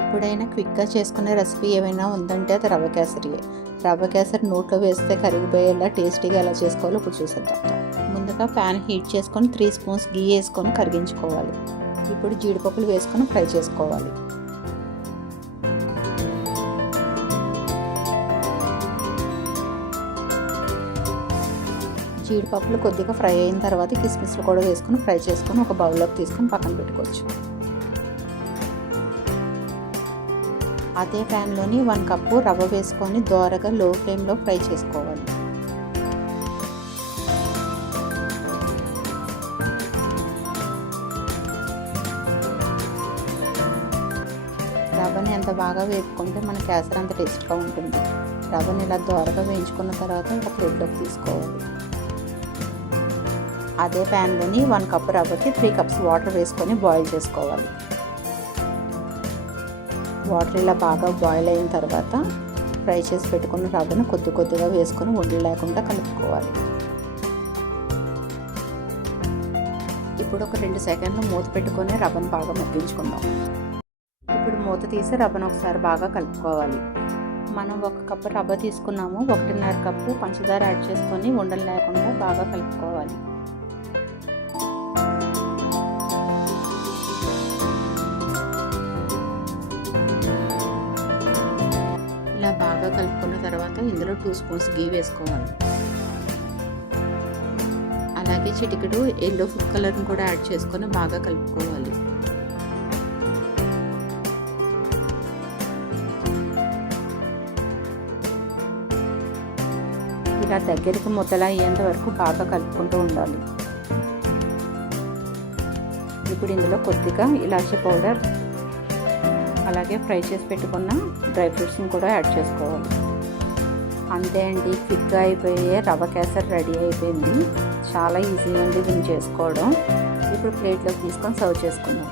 ఎప్పుడైనా క్విక్గా చేసుకునే రెసిపీ ఏమైనా ఉందంటే అది రవ్వ కేసరియే. రవ్వ కేసరి నోట్లో వేస్తే కరిగిపోయేలా టేస్టీగా ఎలా చేసుకోవాలో ఇప్పుడు చూసేద్దాం. ముందుగా ప్యాన్ హీట్ చేసుకొని త్రీ స్పూన్స్ గీ వేసుకొని కరిగించుకోవాలి. ఇప్పుడు జీడిపప్పులు వేసుకొని ఫ్రై చేసుకోవాలి. జీడిపప్పులు కొద్దిగా ఫ్రై అయిన తర్వాత కిస్మిస్లు కూడా వేసుకొని ఫ్రై చేసుకొని ఒక బౌల్లోకి తీసుకొని పక్కన పెట్టుకోవచ్చు. అదే ప్యాన్లోని వన్ కప్పు రవ్వ వేసుకొని దోరగా లో ఫ్లేమ్లో ఫ్రై చేసుకోవాలి. రవ్వని ఎంత బాగా వేపుకుంటే మన కేసరి అంత టేస్ట్గా ఉంటుంది. రవ్వని ఇలా దోరగా వేయించుకున్న తర్వాత ఒక ప్లేట్లోకి తీసుకోవాలి. అదే ప్యాన్లోని వన్ కప్ రవ్వకి త్రీ కప్స్ వాటర్ వేసుకొని బాయిల్ చేసుకోవాలి. వాటర్ ఇలా బాగా బాయిల్ అయిన తర్వాత ఫ్రై చేసి పెట్టుకున్న రవ్వను కొద్ది కొద్దిగా వేసుకొని ఉండలు లేకుండా కలుపుకోవాలి. ఇప్పుడు ఒక రెండు సెకండ్లు మూత పెట్టుకొని రవ్వను బాగా మగ్గించుకుందాం. ఇప్పుడు మూత తీసి రవ్వను ఒకసారి బాగా కలుపుకోవాలి. మనం ఒక కప్పు రవ్వ తీసుకున్నాము ఒకటిన్నర కప్పు పంచదార యాడ్ చేసుకొని ఉండలు లేకుండా బాగా కలుపుకోవాలి. ఇలా బాగా కలుపుకున్న తర్వాత ఇందులో టూ స్పూన్స్ గీ వేసుకోవాలి. అలాగే చిటికెడు ఎల్లో ఫుడ్ కలర్ని కూడా యాడ్ చేసుకొని బాగా కలుపుకోవాలి. ఇలా దగ్గరికి ముద్దలా అయ్యేంత వరకు బాగా కలుపుకుంటూ ఉండాలి. ఇప్పుడు ఇందులో కొద్దిగా ఇలాచీ పౌడర్ అలాగే ఫ్రై చేసి పెట్టుకున్న డ్రై ఫ్రూట్స్ని కూడా యాడ్ చేసుకోవాలి. అంతే అండి క్విక్గా అయిపోయే రవ్వ కేసరి రెడీ అయిపోయింది. చాలా ఈజీ అండి దీన్ని చేసుకోవడం. ఇప్పుడు ప్లేట్లోకి తీసుకొని సర్వ్ చేసుకుందాం.